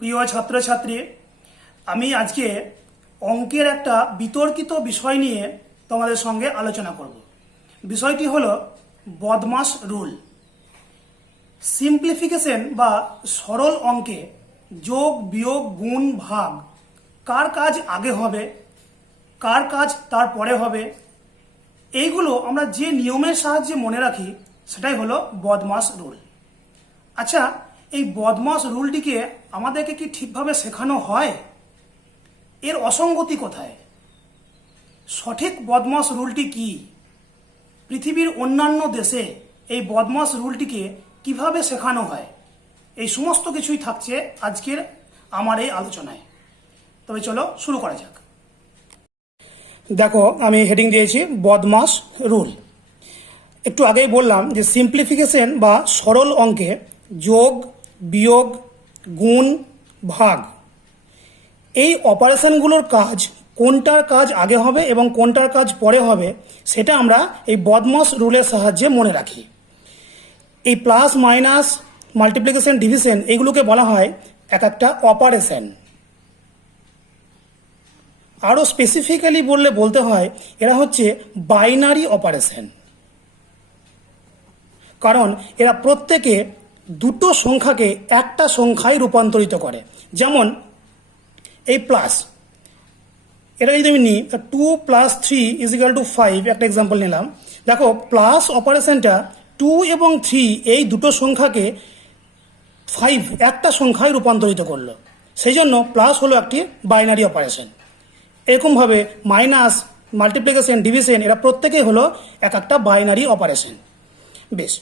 প্রিয় ছাত্রছাত্রী, আমি আজকে অঙ্কের একটা বিতর্কিত বিষয় নিয়ে তোমাদের সঙ্গে আলোচনা করব। বিষয়টি হলো বদমাস রুল। সিম্পলিফিকেশন বা সরল অঙ্কে যোগ বিয়োগ গুণ ভাগ কার কাজ আগে হবে, কার কাজ তার পরে হবে, এইগুলো আমরা যে নিয়মের সাহায্যে মনে রাখি সেটাই হলো বদমাস রুল। আচ্ছা, এই বদমাস রুলটিকে আমাদেরকে কি ঠিকভাবে শেখানো হয়? এর অসঙ্গতি কোথায়? সঠিক বদমাস রুলটি কি? পৃথিবীর অন্যান্য দেশে এই বদমাস রুলটিকে কিভাবে শেখানো হয়? এই সমস্ত কিছুই থাকছে আজকের আমার এই আলোচনায়। তবে চলো শুরু করা যাক। দেখো, আমি হেডিং দিয়েছি বদমাস রুল। একটু আগেই বললাম যে সিম্পলিফিকেশন বা সরল অঙ্কে যোগ বিয়োগ গুণ ভাগ এই অপারেশনগুলোর কাজ, কোনটার কাজ আগে হবে এবং কোনটার কাজ পরে হবে, সেটা আমরা এই বদমাস রুলের সাহায্যে মনে রাখি। এই প্লাস মাইনাস মাল্টিপ্লিকেশন ডিভিশন এইগুলোকে বলা হয় এক একটা অপারেশন। আরও স্পেসিফিক্যালি বলতে হয় এরা হচ্ছে বাইনারি অপারেশন, কারণ এরা প্রত্যেকে দুটো সংখ্যাকে একটা সংখ্যায় রূপান্তরিত করে। যেমন এই প্লাস, এটা যদি আমি নিই 2 + 3 = 5, একটা এক্সাম্পল নিলাম। দেখো, প্লাস অপারেশনটা 2 এবং 3 এই দুটো সংখ্যাকে 5 একটা সংখ্যায় রূপান্তরিত করলো, সেই জন্য প্লাস হলো একটি বাইনারি অপারেশন। এরকমভাবে মাইনাস, মাল্টিপ্লিকেশন, ডিভিশন এরা প্রত্যেকেই হলো এক একটা বাইনারি অপারেশন। বেশ,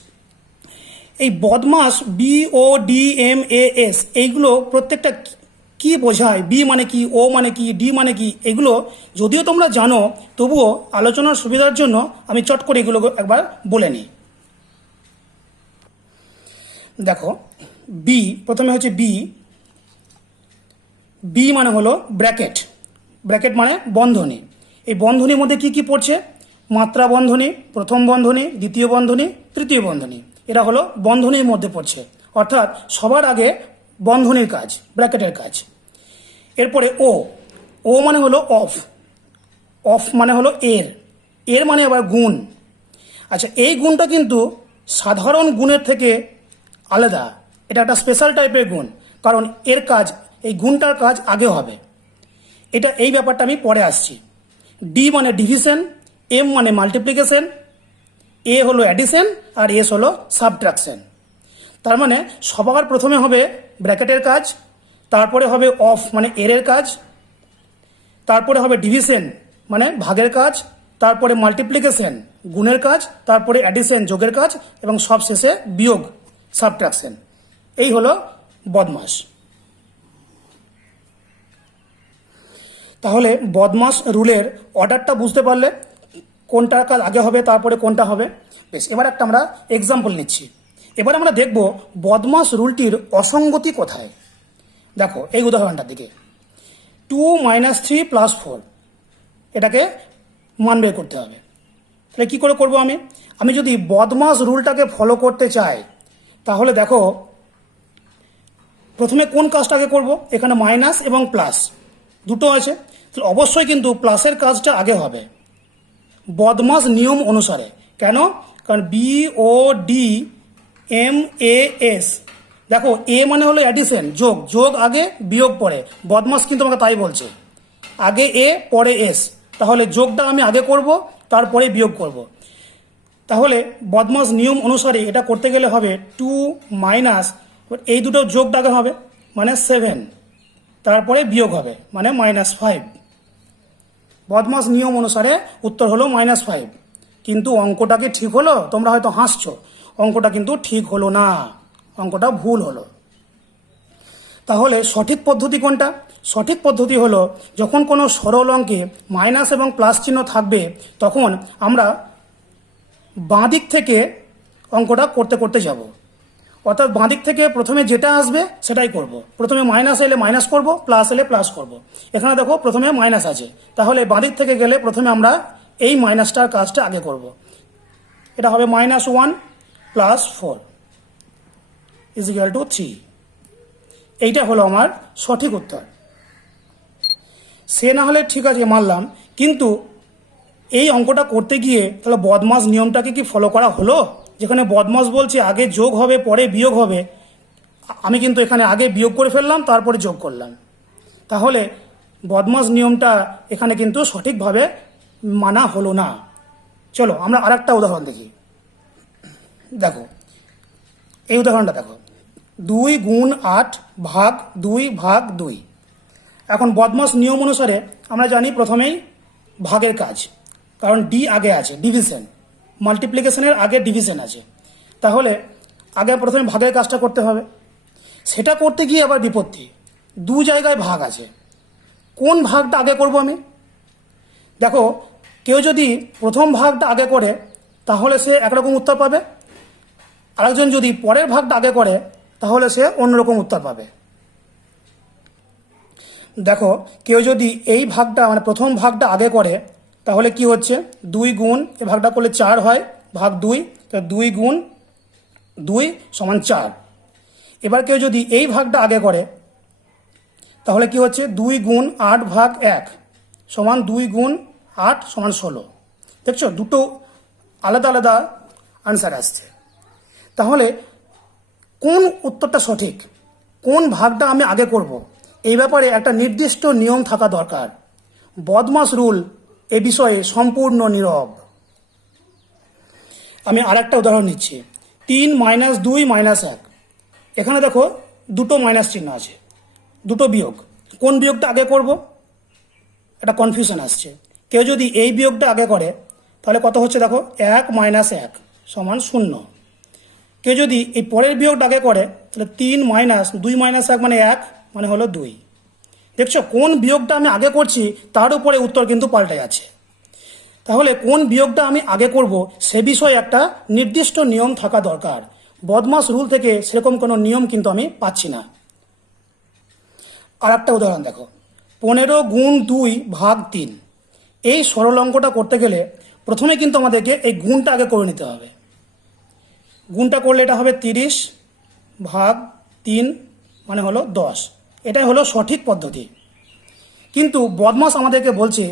এই বদমাস BODMAS এইগুলো প্রত্যেকটা কি বোঝায়, বি মানে কি, ও মানে কি, ডি মানে কি, এগুলো যদিও তোমরা জানো, তবুও আলোচনার সুবিধার জন্য আমি চট করে এগুলো একবার বলে নিই। দেখো, বি প্রথমে হচ্ছে বি মানে হলো ব্র্যাকেট। ব্র্যাকেট মানে বন্ধনী। এই বন্ধনীর মধ্যে কি কি পড়ছে? মাত্রা বন্ধনী, প্রথম বন্ধনী, দ্বিতীয় বন্ধনী, তৃতীয় বন্ধনী। এরা হলো বন্ধনীর মধ্যে পড়ছে, অর্থাৎ সবার আগে বন্ধনীর কাজ, ব্র্যাকেটের কাজ। এরপরে ও মানে হলো অফ মানে হলো এর মানে আবার গুণ। আচ্ছা, এই গুণটা কিন্তু সাধারণ গুণের থেকে আলাদা, এটা একটা স্পেশাল টাইপের গুণ, কারণ এর কাজ, এই গুণটার কাজ আগে হবে। এই ব্যাপারটা আমি পরে আসছি। ডি মানে ডিভিশন, এম মানে মাল্টিপ্লিকেশন, এ হলো অ্যাডিশন আর এস হলো সাবট্রাকশন। তার মানে সবার প্রথমে হবে ব্র্যাকেটের কাজ, তারপরে হবে অফ মানে এর কাজ, তারপরে হবে ডিভিশন মানে ভাগের কাজ, তারপরে মাল্টিপ্লিকেশন গুণের কাজ, তারপরে অ্যাডিশন যোগের কাজ, এবং সবশেষে বিয়োগ সাবট্রাকশন। এই হলো বদমাস। তাহলে বদমাস রুলের অর্ডারটা বুঝতে পারলে, কোনটার কাজ আগে হবে তারপরে কোনটা হবে। বেশ, এবার একটা আমরা এক্সাম্পল নিচ্ছি। এবার আমরা দেখব বদমাস রুলটির অসঙ্গতি কোথায়। দেখো এই উদাহরণটার দিকে, 2 - 3 + 4, এটাকে মান বের করতে হবে। তাহলে কী করে করব? আমি যদি বদমাস রুলটাকে ফলো করতে চাই, তাহলে দেখো প্রথমে কোন কাজটাকে করব? এখানে মাইনাস এবং প্লাস দুটো আছে, তাহলে অবশ্যই কিন্তু প্লাসের কাজটা আগে হবে বদমাস নিয়ম অনুসারে। কেন? কারণ BODMAS, দেখো এ মানে হলো অ্যাডিশন, যোগ আগে বিয়োগ পরে। বদমাস কিন্তু আমাকে তাই বলছে, আগে এ পরে এস, তাহলে যোগটা আমি আগে করব, তারপরে বিয়োগ করব। তাহলে বদমাস নিয়ম অনুসারে এটা করতে গেলে হবে 2 মাইনাস, এই দুটো যোগটা আগে হবে মানে 7, তারপরে বিয়োগ হবে মানে -5। বদমাস নিয়ম অনুসারে উত্তর হলো -5। কিন্তু অঙ্কটা কি ঠিক হলো? তোমরা হয়তো হাসছো, অঙ্কটা কিন্তু ঠিক হলো না, অঙ্কটা ভুল হলো। তাহলে সঠিক পদ্ধতি কোনটা? সঠিক পদ্ধতি হলো, যখন কোনো সরল অঙ্কে মাইনাস এবং প্লাস চিহ্ন থাকবে, তখন আমরা বাঁ দিক থেকে অঙ্কটা করতে যাব। অর্থাৎ বাঁ দিক থেকে প্রথমে যেটা আসবে সেটাই করব। প্রথমে মাইনাস এলে মাইনাস করব, প্লাস এলে প্লাস করব। এখানে দেখো প্রথমে মাইনাস আছে, তাহলে বাঁ দিক থেকে গেলে প্রথমে আমরা এই মাইনাসটার কাজটা আগে করব। এটা হবে -1 + 4 = 3। এইটা হলো আমার সঠিক উত্তর। সে না হলে ঠিক আছে মানলাম, কিন্তু এই অঙ্কটা করতে গিয়ে তাহলে বদমাস নিয়মটাকে কি ফলো করা হলো? যেখানে বদমাস বলছে আগে যোগ হবে পরে বিয়োগ হবে, আমি কিন্তু এখানে আগে বিয়োগ করে ফেললাম তারপরে যোগ করলাম। তাহলে বদমাস নিয়মটা এখানে কিন্তু সঠিকভাবে মানা হলো না। চলো আমরা আরেকটা উদাহরণ দেখি। দেখো এই উদাহরণটা দেখো, 2 গুণ 8 ভাগ 2 ভাগ 2। এখন বদমাস নিয়ম অনুসারে আমরা জানি প্রথমেই ভাগের কাজ, কারণ ডি আগে আছে, ডিভিশন, মাল্টিপ্লিকেশনের আগে ডিভিশন আছে। তাহলে আগে প্রথমে ভাগের কাজটা করতে হবে। সেটা করতে গিয়ে আবার বিপত্তি, দু জায়গায় ভাগ আছে, কোন ভাগটা আগে করব আমি? দেখো কেউ যদি প্রথম ভাগটা আগে করে তাহলে সে একরকম উত্তর পাবে, আরেকজন যদি পরের ভাগটা আগে করে তাহলে সে অন্যরকম উত্তর পাবে। দেখো কেউ যদি এই ভাগটা মানে প্রথম ভাগটা আগে করে তাহলে কি হচ্ছে, 2 গুণ এ ভাগটা করলে 4 হয়, ভাগ 2, তো 2 গুণ 2 সমান 4। এবার কেউ যদি এই ভাগটা আগে করে তাহলে কি হচ্ছে, 2 গুণ 8 ভাগ 1 সমান 2 গুণ 8 সমান 16। দেখছো দুটো আলাদা আলাদা আনসার আসছে। তাহলে কোন উত্তরটা সঠিক, কোন ভাগটা আমি আগে করব, এই ব্যাপারে একটা নির্দিষ্ট নিয়ম থাকা দরকার। বদমাস রুল এ বিষয়ে সম্পূর্ণ নীরব। আমি আরেকটা উদাহরণ নিচ্ছি, 3 মাইনাস 2 মাইনাস 1। এখানে দেখো দুটো মাইনাস চিহ্ন আছে, দুটো বিয়োগ, কোন বিয়োগটা আগে করব একটা কনফিউশন আসছে। কেউ যদি এই বিয়োগটা আগে করে তাহলে কত হচ্ছে, দেখো 1 মাইনাস 1 সমান 0। কেউ যদি এই পরের বিয়োগটা আগে করে তাহলে 3 মাইনাস 2 মাইনাস 1 মানে 1 মানে হলো 2। দেখছো কোন বিয়োগটা আমি আগে করছি তার উপরে উত্তর কিন্তু পাল্টে যাচ্ছে। তাহলে কোন বিয়োগটা আমি আগে করব সে বিষয়ে একটা নির্দিষ্ট নিয়ম থাকা দরকার। বদমাস রুল থেকে সেরকম কোনো নিয়ম কিন্তু আমি পাচ্ছি না। আর একটা উদাহরণ দেখো, 15 গুণ 2 ভাগ 3। এই সরল অঙ্কটা করতে গেলে প্রথমে কিন্তু আমাদেরকে এই গুণটা আগে করে নিতে হবে। গুণটা করলে এটা হবে 30 ভাগ 3 মানে হলো 10। এটাই হলো সঠিক পদ্ধতি। কিন্তু বদমাস আমাদেরকে বলছে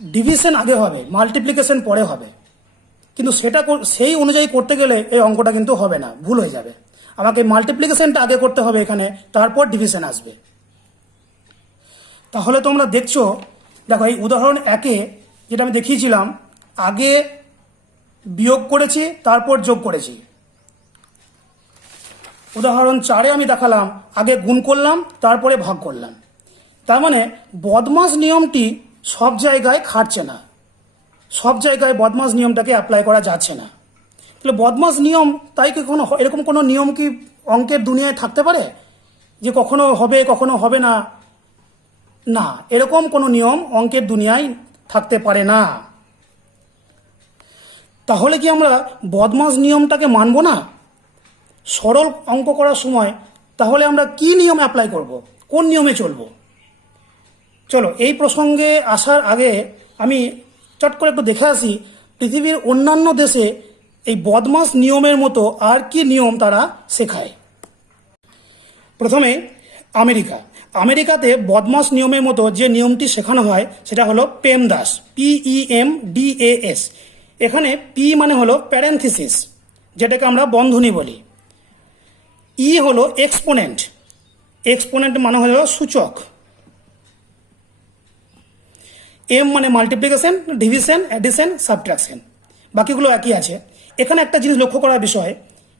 ডিভিশন আগে হবে, মাল্টিপ্লিকেশন পরে হবে, কিন্তু সেটা সেই অনুযায়ী করতে গেলে এই অঙ্কটা কিন্তু হবে না, ভুল হয়ে যাবে। আমাকে মাল্টিপ্লিকেশনটা আগে করতে হবে এখানে, তারপর ডিভিশন আসবে। তাহলে তোমরা দেখছো, দেখো এই উদাহরণ 1-এ যেটা আমি দেখিয়েছিলাম, আগে বিয়োগ করেছি তারপর যোগ করেছি। উদাহরণ 4-এ আমি দেখালাম আগে গুণ করলাম তারপরে ভাগ করলাম। তার মানে বদমাস নিয়মটি সব জায়গায় খাটছে না, সব জায়গায় বদমাস নিয়মটাকে অ্যাপ্লাই করা যাচ্ছে না। তাহলে বদমাস নিয়ম তাই কি কোনো এরকম কোনো নিয়ম কি অঙ্কের দুনিয়ায় থাকতে পারে যে কখনো হবে কখনো হবে না? না, এরকম কোনো নিয়ম অঙ্কের দুনিয়ায় থাকতে পারে না। তাহলে কি আমরা বদমাস নিয়মটাকে মানব না সরল অঙ্ক করার সময়? তাহলে আমরা কি নিয়ম অ্যাপ্লাই করব, কোন নিয়মে চলব? চলো এই প্রসঙ্গে আসার আগে আমি চট করে একটু দেখে আসি পৃথিবীর অন্যান্য দেশে এই বদমাস নিয়মের মতো আর কি নিয়ম তারা শেখায়। প্রথমে আমেরিকাতে বদমাস নিয়মের মতো যে নিয়মটি শেখানো হয় সেটা হলো পেমদাস, PEMDAS। এখানে পি মানে হলো প্যারেন্থিসিস, যেটাকে আমরা বন্ধনী বলি। ই হলো এক্সপোনেন্ট, এক্সপোনেন্ট মানে হলো সূচক। এম মানে মাল্টিপ্লিকেশন, ডিভিশন, অ্যাডিশন, সাবট্রাকশন, বাকিগুলো একই আছে। এখানে একটা জিনিস লক্ষ্য করার বিষয়,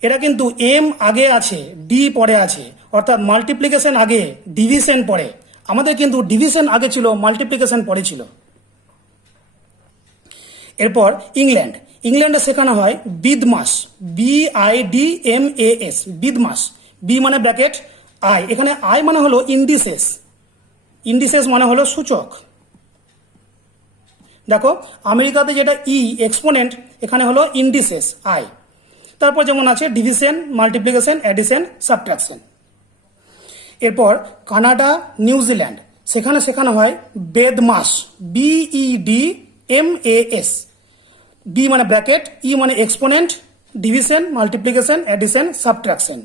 এরা কিন্তু এম আগে আছে ডি পরে আছে, অর্থাৎ মাল্টিপ্লিকেশন আগে ডিভিশন পরে। আমাদের কিন্তু ডিভিশন আগে ছিল, মাল্টিপ্লিকেশন পরে ছিল। এরপর ইংল্যান্ডে শেখানো হয় বিদমাস, BIDMAS, বিদমাস। বি মানে ব্র্যাকেট, আই, এখানে আই মানে হলো ইন্ডিসেস, ইন্ডিসেস মানে হলো সূচক। দেখো আমেরিকাতে যেটা ই এক্সপোনেন্ট, এখানে হলো ইন্ডিসেস আই। তারপর যেমন আছে ডিভিশন, মাল্টিপ্লিকেশন, অ্যাডিশন, সাবট্রাকশন। এরপর কানাডা, নিউজিল্যান্ড, সেখানে শেখানো হয় বেদমাস, BEDMAS। বি মানে ব্র্যাকেট, ই মানে exponent, division, multiplication, addition, subtraction.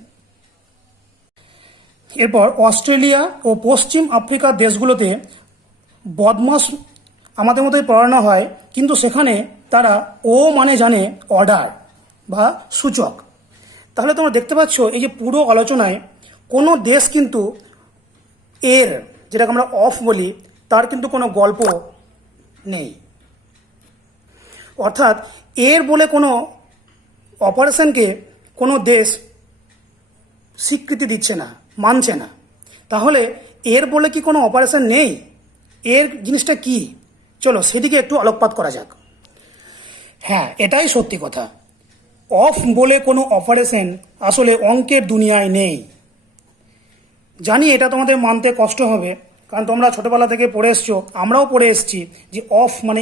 এরপর অস্ট্রেলিয়া ও পশ্চিম আফ্রিকার দেশগুলোতে বদমাস আমাদের মতোই পড়ানো হয়, কিন্তু সেখানে তারা ও মানে জানে অর্ডার বা সূচক। তাহলে তোমরা দেখতে পাচ্ছ এই যে পুরো আলোচনায় কোনো দেশ কিন্তু এর, যেটাকে আমরা অফ বলি, তার কিন্তু কোনো গল্প নেই। অর্থাৎ এর বলে কোনো অপারেশনকে কোনো দেশ স্বীকৃতি দিচ্ছে না, মানছে না। তাহলে এর বলে কি কোনো অপারেশন নেই? এর জিনিসটা কি? চলো সেদিকে একটু আলোকপাত করা যাক। হ্যাঁ, এটাই সত্যি কথা। অফ বলে কোনো অপারেশন আসলে অঙ্কের দুনিয়ায় নেই। জানি এটা তোমাদের মানতে কষ্ট হবে, কারণ তোমরা ছোটবেলা থেকে পড়ে এসছো, আমরাও পড়ে এসছি যে অফ মানে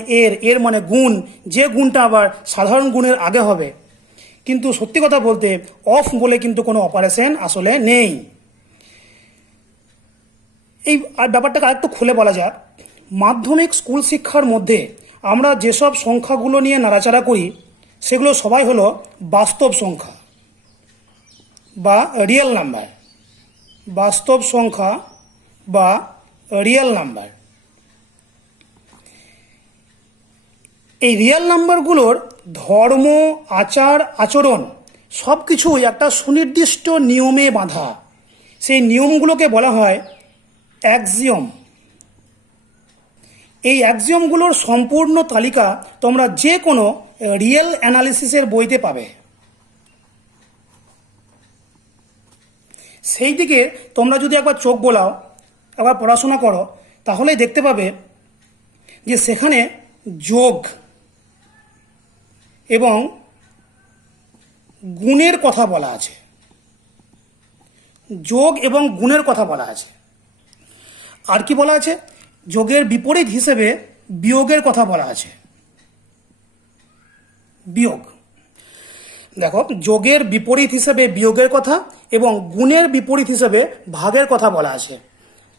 এর মানে গুণ, যে গুণটা আবার সাধারণ গুণের আগে হবে। কিন্তু সত্যি কথা বলতে অফ বলে কিন্তু কোনো অপারেশন আসলে নেই। এই ব্যাপারটাকে আরেকটু খুলে বলা যাক। মাধ্যমিক স্কুল শিক্ষার মধ্যে আমরা যেসব সংখ্যাগুলো নিয়ে নাড়াচাড়া করি সেগুলো সবাই হলো বাস্তব সংখ্যা বা রিয়েল নাম্বার। বাস্তব সংখ্যা বা রিয়েল নাম্বার। এই রিয়েল নাম্বারগুলোর ধর্ম, আচার আচরণ সব কিছুই একটা সুনির্দিষ্ট নিয়মে বাঁধা। সেই নিয়মগুলোকে বলা হয় অ্যাক্সিওম। এই অ্যাক্সিওমগুলোর সম্পূর্ণ তালিকা তোমরা যে কোনো রিয়েল অ্যানালিসিসের বইতে পাবে। সেই দিকে তোমরা যদি একবার চোখ বোলাও, একবার পড়াশোনা করো, তাহলেই দেখতে পাবে যে সেখানে যোগ এবং গুণের কথা বলা আছে। যোগ এবং গুণের কথা বলা আছে। আর কি বলা আছে? যোগের বিপরীত হিসেবে বিয়োগের কথা বলা আছে। বিয়োগ, দেখো, যোগের বিপরীত হিসেবে বিয়োগের কথা এবং গুণের বিপরীত হিসেবে ভাগের কথা বলা আছে।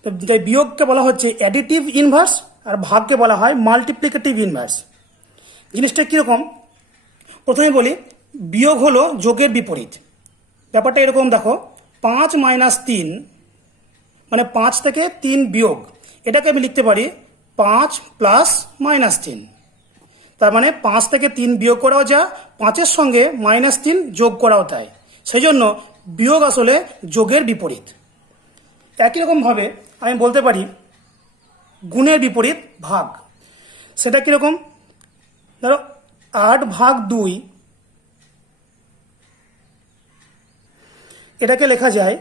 তো বিয়োগকে বলা হচ্ছে অ্যাডিটিভ ইনভার্স আর ভাগকে বলা হয় মাল্টিপ্লিকেটিভ ইনভার্স। জিনিসটা কীরকম? প্রথমে বলি, বিয়োগ হলো যোগের বিপরীত। ব্যাপারটা এরকম দেখো, 5 - 3 মানে 5 থেকে 3 বিয়োগ, এটাকে আমি লিখতে পারি 5 + -3। তার মানে 5 থেকে 3 বিয়োগ করাও যা, 5-এর সঙ্গে -3 যোগ করাও তাই। সেই জন্য বিয়োগ আসলে যোগের বিপরীত। একই রকমভাবে আমি বলতে পারি গুণের বিপরীত ভাগ। সেটা কীরকম? ধরো 8/2, এটাকে লেখা যায়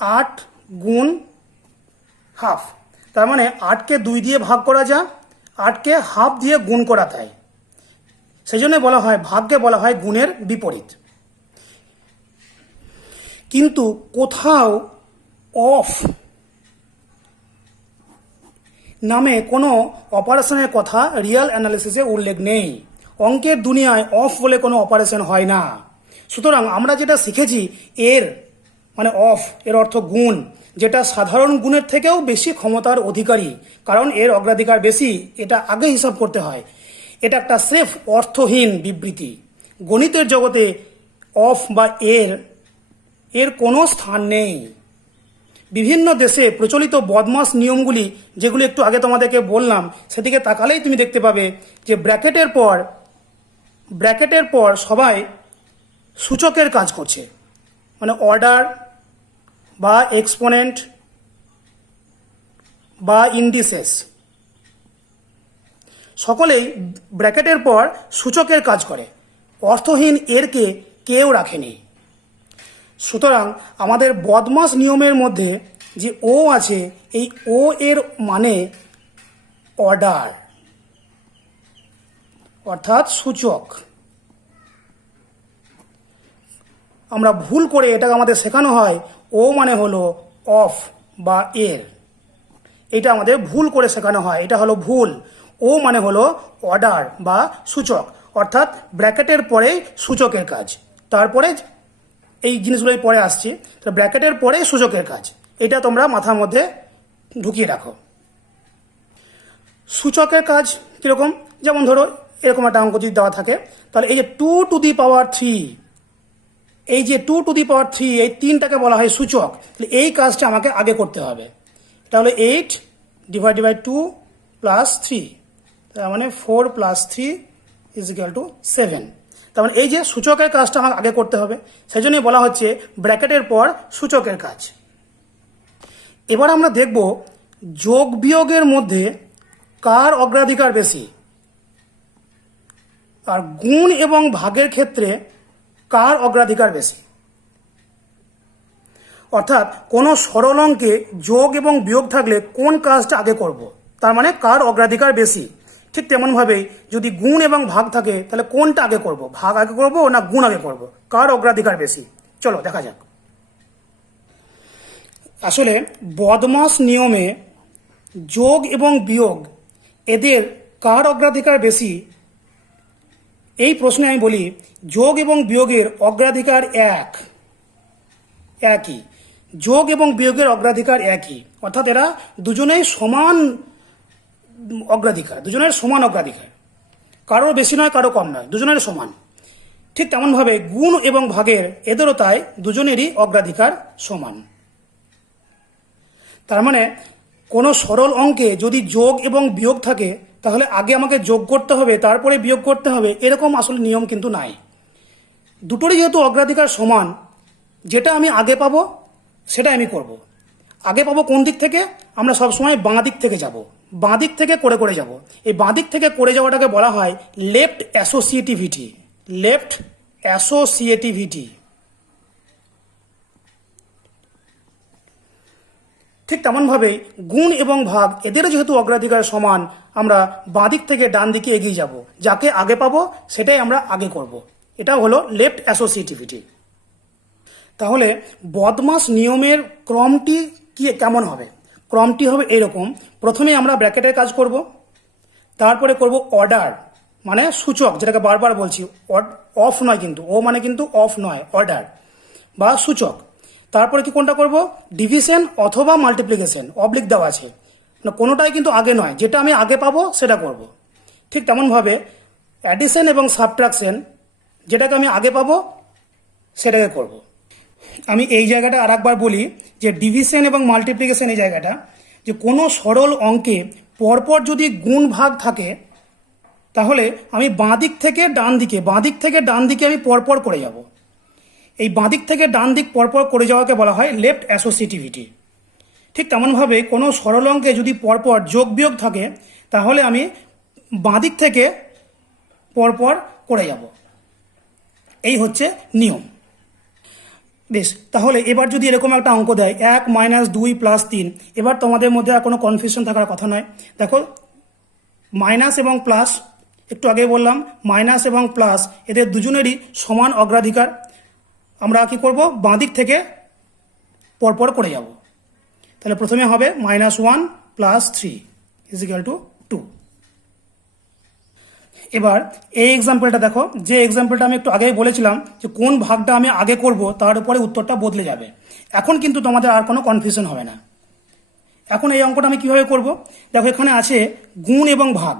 8 গুণ হাফ। তার মানে 8কে 2 দিয়ে ভাগ করা যায়, 8কে হাফ দিয়ে গুণ করা তাই। সেই জন্য বলা হয় ভাগকে বলা হয় গুণের বিপরীত। কিন্তু কোথাও অফ নামে কোনো অপারেশনের কথা রিয়েল অ্যানালিসিসে উল্লেখ নেই। অঙ্কের দুনিয়ায় অফ বলে কোনো অপারেশন হয় না। সুতরাং আমরা যেটা শিখেছি এর মানে অফ, এর অর্থ গুণ, যেটা সাধারণ গুণের থেকেও বেশি ক্ষমতার অধিকারী, কারণ এর অগ্রাধিকার বেশি, এটা আগে হিসাব করতে হয়। এটা একটা স্রেফ অর্থহীন বিবৃতি। গণিতের জগতে অফ বা এর কোনো স্থান নেই। বিভিন্ন দেশে প্রচলিত বদমাস নিয়মগুলি, যেগুলি একটু আগে তোমাদেরকে বললাম, সেদিকে তাকালেই তুমি দেখতে পাবে যে ব্র্যাকেটের পর সবাই সূচকের কাজ করছে, মানে অর্ডার বা এক্সপোনেন্ট বা ইন্ডিসেস, সকলেই ব্র্যাকেটের পর সূচকের কাজ করে। অর্থহীন এরকে কেউ রাখেনি। সুতরাং আমাদের বদমাস নিয়মের মধ্যে যে ও আছে, এই ও এর মানে অর্ডার, অর্থাৎ সূচক। আমরা ভুল করে এটাকে আমাদের শেখানো হয় ও মানে হলো অফ বা এর। এটা আমাদের ভুল করে শেখানো হয়, এটা হলো ভুল। ও মানে হলো অর্ডার বা সূচক, অর্থাৎ ব্র্যাকেটের পরেই সূচকের কাজ, তারপরে এই জিনিসগুলোই পরে আসছে। তো ব্র্যাকেটের পরে সূচকের কাজ, এটা তোমরা মাথার মধ্যে ঢুকিয়ে রাখো। সূচকের কাজ কীরকম? যেমন ধরো এরকম একটা অঙ্ক যদি দেওয়া থাকে, তাহলে এই যে 2 টু দি পাওয়ার 3, এই যে 2⁻³ এই 3টাকে বলা হয় সূচক, তাহলে এই কাজটা আমাকে আগে করতে হবে। এটা হলো 8 ডিভাইডেড বাই 2 প্লাস 3, তার মানে 4 প্লাস 3 ইজ ইকুয়াল টু 7। তার মানে এই যে সূচকের কাজটা আমাকে আগে করতে হবে, সেই জন্যই বলা হচ্ছে ব্র্যাকেটের পর সূচকের কাজ। এবার আমরা দেখব যোগ বিয়োগের মধ্যে কার অগ্রাধিকার বেশি, আর গুণ এবং ভাগের ক্ষেত্রে কার অগ্রাধিকার বেশি। অর্থাৎ কোনো সরল অঙ্কে যোগ এবং বিয়োগ থাকলে কোন কাজটা আগে করব, তার মানে কার অগ্রাধিকার বেশি। ঠিক তেমনভাবেই যদি গুণ এবং ভাগ থাকে তাহলে কোনটা আগে করব, ভাগ আগে করব না গুণ আগে করব, কার অগ্রাধিকার বেশি। চলো দেখা যাক। আসলে বদমাস নিয়মে যোগ এবং বিয়োগ এদের কার অগ্রাধিকার বেশি, এই প্রশ্নে আমি বলি যোগ এবং বিয়োগের অগ্রাধিকার একই। যোগ এবং বিয়োগের অগ্রাধিকার একই, অর্থাৎ এরা দুজনেই সমান অগ্রাধিকার, দুজনের সমান অগ্রাধিকার, কারোর বেশি নয় কারো কম নয়, দুজনের সমান। ঠিক তেমনভাবে গুণ এবং ভাগের এদেরও তাই দুজনেরই অগ্রাধিকার সমান। তার মানে কোনো সরল অঙ্কে যদি যোগ এবং বিয়োগ থাকে তাহলে আগে আমাকে যোগ করতে হবে তারপরে বিয়োগ করতে হবে, এরকম আসলে নিয়ম কিন্তু নাই। দুটোরই যেহেতু অগ্রাধিকার সমান, যেটা আমি আগে পাবো সেটা আমি করব। আগে পাবো কোন দিক থেকে, আমরা সবসময় বাঁ দিক থেকে যাব, বাঁ দিক থেকে করে যাব। এই বাঁ দিক থেকে করে যাওয়াটাকে বলা হয় লেফট অ্যাসোসিয়েটিভিটি, লেফট অ্যাসোসিয়েটিভিটি। ঠিক তেমনভাবেই গুণ এবং ভাগ এদেরও যেহেতু অগ্রাধিকার সমান, আমরা বাঁ দিক থেকে ডান দিকে এগিয়ে যাব, যাকে আগে পাবো সেটাই আমরা আগে করব। এটা হলো লেফট অ্যাসোসিয়েটিভিটি। তাহলে বদমাস নিয়মের ক্রমটি কি কেমন হবে? ক্রমটি হবে এইরকম, প্রথমে আমরা ব্র্যাকেটের কাজ করব, তারপরে করব অর্ডার, মানে সূচক, যেটাকে বারবার বলছি, অফ নয় কিন্তু, ও মানে কিন্তু অফ নয়, অর্ডার বা সূচক। তারপরে কি কোনটা করব, ডিভিশন অথবা মাল্টিপ্লিকেশন, অবলিক দেওয়া আছে, না কোনোটাই কিন্তু আগে নয়, যেটা আমি আগে পাবো সেটা করব। ঠিক তেমনভাবে অ্যাডিশন এবং সাবট্রাকশন, যেটাকে আমি আগে পাবো সেটাকে করব। আমি এই জায়গাটা আর একবার বলি যে ডিভিশন এবং মাল্টিপ্লিকেশন, এই জায়গাটা যে কোনো সরল অঙ্কে পরপর যদি গুণ ভাগ থাকে তাহলে আমি বাঁ দিক থেকে ডান দিকে আমি পরপর করে যাব। এই বাঁ দিক থেকে ডান দিক পরপর করে যাওয়াকে বলা হয় লেফট অ্যাসোসিয়েটিভিটি। ঠিক তেমনভাবে কোনো সরল অঙ্কে যদি পরপর যোগ বিয়োগ থাকে তাহলে আমি বাঁ দিক থেকে পরপর করে যাব। এই হচ্ছে নিয়ম। বেশ, তাহলে এবার যদি এরকম একটা অঙ্ক দেয় 1 - 2 + 3, এবার তোমাদের মধ্যে আর কোনো কনফিউশন থাকার কথা নয়। দেখো মাইনাস এবং প্লাস, একটু আগে বললাম মাইনাস এবং প্লাস এদের দুজনেরই সমান অগ্রাধিকার। আমরা কি করব, বাঁ দিক থেকে পরপর করে যাব। তাহলে প্রথমে হবে -1 + 3 = 2। এবার এই এক্সাম্পলটা দেখো, যে এক্সাম্পলটা আমি একটু আগেই বলেছিলাম যে কোন ভাগটা আমি আগে করব তার উপরে উত্তরটা বদলে যাবে। এখন কিন্তু তোমাদের আর কোনো কনফিউশন হবে না। এখন এই অঙ্কটা আমি কিভাবে করব, দেখো এখানে আছে গুণ এবং ভাগ।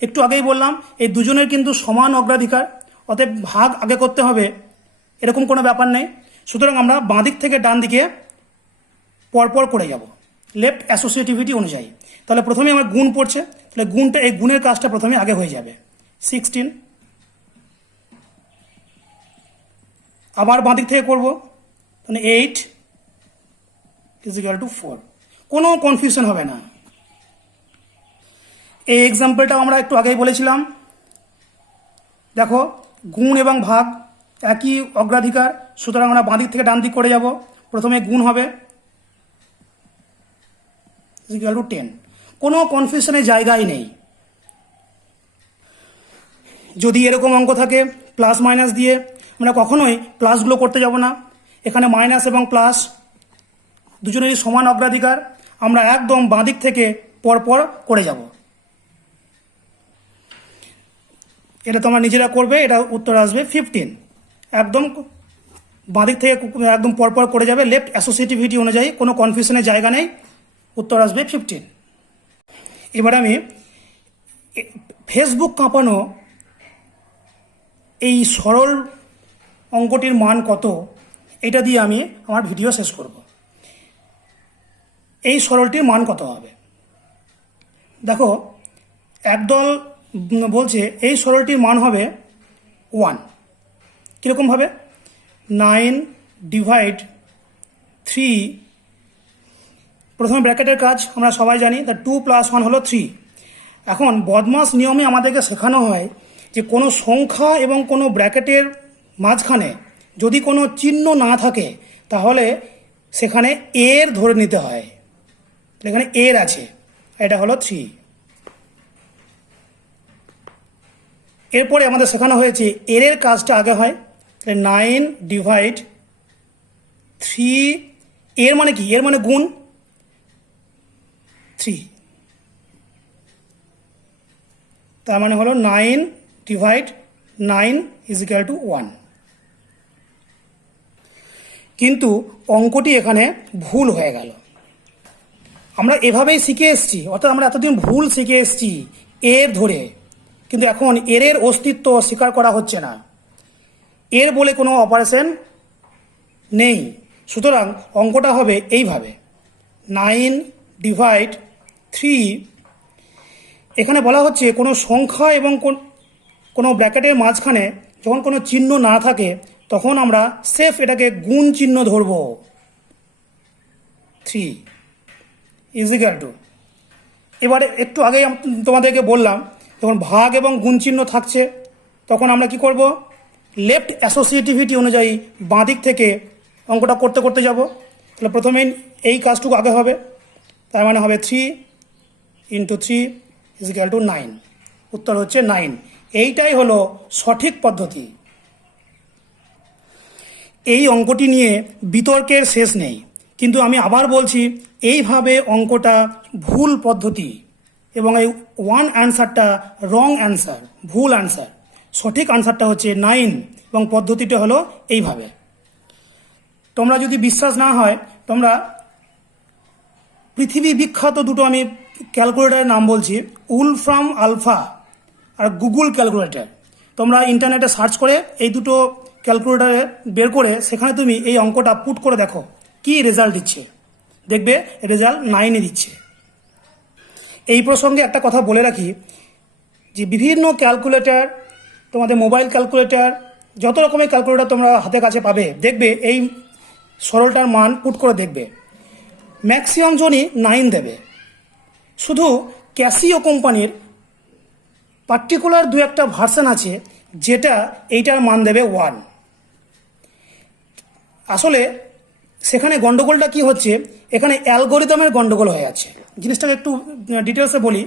একটু আগেই বললাম এই দুজনের কিন্তু সমান অগ্রাধিকার, অতএব ভাগ আগে করতে হবে, এরকম কোনো ব্যাপার নেই। সুতরাং আমরা বাঁ দিক থেকে ডান দিকে পরপর করে যাব লেফট অ্যাসোসিয়েটিভিটি অনুযায়ী। তাহলে প্রথমে আমার গুণ পড়ছে, তাহলে গুণটা, এই গুণের কাজটা প্রথমে আগে হয়ে যাবে 16। আবার বাঁ দিক থেকে করবো, তাহলে 8 = 4। কোনো কনফিউশন হবে না। এই এক্সাম্পলটাও আমরা একটু আগেই বলেছিলাম। দেখো গুণ এবং ভাগ একই অগ্রাধিকার, সুতরাং আমরা বাঁ দিক থেকে ডান দিক করে যাব। প্রথমে গুণ হবে = 10। কোনো কনফিউশনের জায়গাই নেই। যদি এরকম অঙ্ক থাকে প্লাস মাইনাস দিয়ে, আমরা কখনোই প্লাসগুলো করতে যাব না। এখানে মাইনাস এবং প্লাস দুজনেরই সমান অগ্রাধিকার, আমরা একদম বাঁ দিক থেকে পরপর করে যাব। এটা তোমরা নিজেরা করবে, এটা উত্তর আসবে 15। একদম বাঁ দিক থেকে একদম পরপর করে যাবে লেফট অ্যাসোসিয়েটিভিটি অনুযায়ী, কোনো কনফিউশনের জায়গা নেই, উত্তর আসবে 15। এবার আমি ফেসবুক কাঁপানো এই সরল অঙ্কটির মান কত, এটা দিয়ে আমি আমার ভিডিও শেষ করব। এই সরলটির মান কত হবে? দেখো, একদল বলছে এই সরলটির মান হবে 1। কীরকমভাবে? 9 ডিভাইড 3, প্রথমে ব্র্যাকেটের কাজ আমরা সবাই জানি, তা 2 + 1 হলো 3। এখন বদমাস নিয়মে আমাদেরকে শেখানো হয় যে কোনো সংখ্যা এবং কোনো ব্র্যাকেটের মাঝখানে যদি কোনো চিহ্ন না থাকে তাহলে সেখানে এর ধরে নিতে হয়। এখানে এর আছে, এটা হলো 3। এরপরে আমাদের শেখানো হয়েছে এর কাজটা আগে হয়, 9 ডিভাইড 3, এর মানে কি? এর মানে গুণ 3, তার মানে হলো 9 ডিভাইড 9 = 1। কিন্তু অঙ্কটি এখানে ভুল হয়ে গেল। আমরা এভাবেই শিখে এসেছি, অর্থাৎ আমরা এতদিন ভুল শিখে এসেছি এর ধরে, কিন্তু এখন এর অস্তিত্ব স্বীকার করা হচ্ছে না। এর বলে কোনো অপারেশন নেই। সুতরাং অঙ্কটা হবে এইভাবে, 9 ডিভাইড 3, এখানে বলা হচ্ছে কোনো সংখ্যা এবং কোনো ব্র্যাকেটের মাঝখানে যখন কোনো চিহ্ন না থাকে তখন আমরা সেফ এটাকে গুণ চিহ্ন ধরব। 3 = এবারে একটু আগে তোমাদেরকে বললাম যখন ভাগ এবং গুণ চিহ্ন থাকছে তখন আমরা কি করব? লেফট অ্যাসোসিয়েটিভিটি অনুযায়ী বাঁ দিক থেকে অঙ্কটা করতে করতে যাব। তাহলে প্রথমে এই কাজটুকু আগে হবে, তার মানে হবে 3 × 3 = 9। উত্তর হচ্ছে 9। এইটাই হলো সঠিক পদ্ধতি। এই অঙ্কটি নিয়ে বিতর্কের শেষ নেই, কিন্তু আমি আবার বলছি এইভাবে অঙ্কটা ভুল পদ্ধতি এবং এই 1 অ্যান্সারটা রং অ্যান্সার, ভুল অ্যান্সার। সঠিক অ্যান্সারটা হচ্ছে 9 এবং পদ্ধতিটা হলো এইভাবে। তোমরা যদি বিশ্বাস না হয়, তোমরা পৃথিবী বিখ্যাত দুটো আমি ক্যালকুলেটরের নাম বলছি, উলফ্রাম আলফা আর গুগল ক্যালকুলেটর। তোমরা ইন্টারনেটে সার্চ করে এই দুটো ক্যালকুলেটরে বের করে সেখানে তুমি এই অঙ্কটা পুট করে দেখো কি রেজাল্ট দিচ্ছে। দেখবে রেজাল্ট 9 দিচ্ছে। এই প্রসঙ্গে একটা কথা বলে রাখি যে বিভিন্ন ক্যালকুলেটর, তোমাদের মোবাইল ক্যালকুলেটর, যত রকমের ক্যালকুলেটর তোমরা হাতে কাছে পাবে, দেখবে এই সরলটার মান পুট করে দেখবে ম্যাক্সিমাম জনই 9 দেবে। শুধু ক্যাসিও কোম্পানির পার্টিকুলার 2-1টা ভার্সন আছে যেটা এইটার মান দেবে 1। আসলে সেখানে গন্ডগোলটা কি হচ্ছে, এখানে অ্যালগোরিদমের গন্ডগোল হয়ে যাচ্ছে। জিনিসটাকে একটু ডিটেলসে বলি।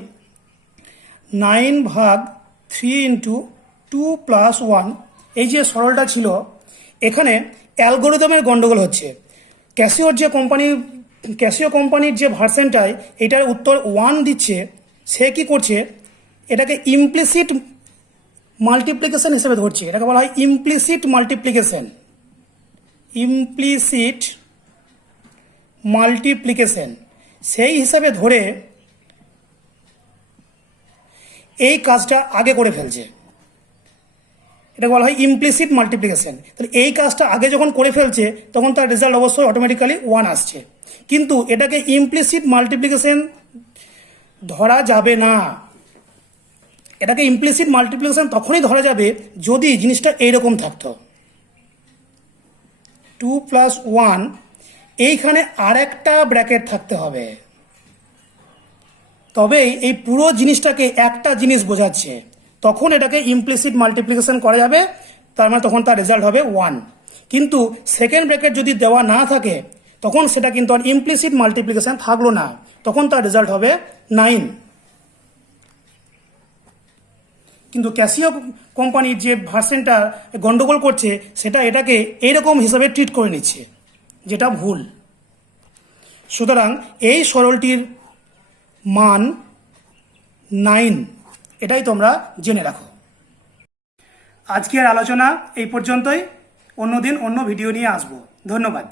9/3 × 2 + 1, এই যে সরলটা ছিল এখানে অ্যালগোরিদমের গন্ডগোল হচ্ছে। ক্যাসিও কোম্পানির যে ভার্সনটায় এটার উত্তর 1 দিচ্ছে, সে কি করছে, এটাকে ইমপ্লিসিট মাল্টিপ্লিকেশন হিসেবে ধরছে। এটাকে বলা হয় ইমপ্লিসিট মাল্টিপ্লিকেশন। সেই হিসাবে ধরে এই কাজটা আগে করে ফেলছে। এটা বলা হয় ইমপ্লিসিট মাল্টিপ্লিকেশন। তাহলে এই কাজটা আগে যখন করে ফেলছে তখন তার রেজাল্ট অবশ্যই অটোমেটিক্যালি 1 আসছে। কিন্তু এটাকে ইমপ্লিসিট মাল্টিপ্লিকেশন ধরা যাবে না। এটাকে ইমপ্লিসিট মাল্টিপ্লিকেশন তখনই ধরা যাবে যদি জিনিসটা এইরকম থাকতো, 2 + 1, এইখানে আরেকটা ব্র্যাকেট থাকতে হবে, তবেই এই পুরো জিনিসটাকে একটা জিনিস বোঝাচ্ছে, তখন এটাকে ইমপ্লিসিট মাল্টিপ্লিকেশন করা যাবে। তার মানে তখন তার রেজাল্ট হবে 1। কিন্তু সেকেন্ড ব্র্যাকেট যদি দেওয়া না থাকে তখন সেটা কিন্তু আর ইমপ্লিসিট মাল্টিপ্লিকেশন থাকলো না, তখন তার রেজাল্ট হবে 9। কিন্তু ক্যাসিও কোম্পানির যে ভার্সনটা গন্ডগোল করছে সেটা এটাকে এইরকম হিসাবে ট্রিট করে নিচ্ছে, যেটা ভুল। সুতরাং এই সরলটির মান 9, এটাই তোমরা জেনে রাখো। আজকের আলোচনা এই পর্যন্তই। অন্যদিন অন্য ভিডিও নিয়ে আসবো। ধন্যবাদ।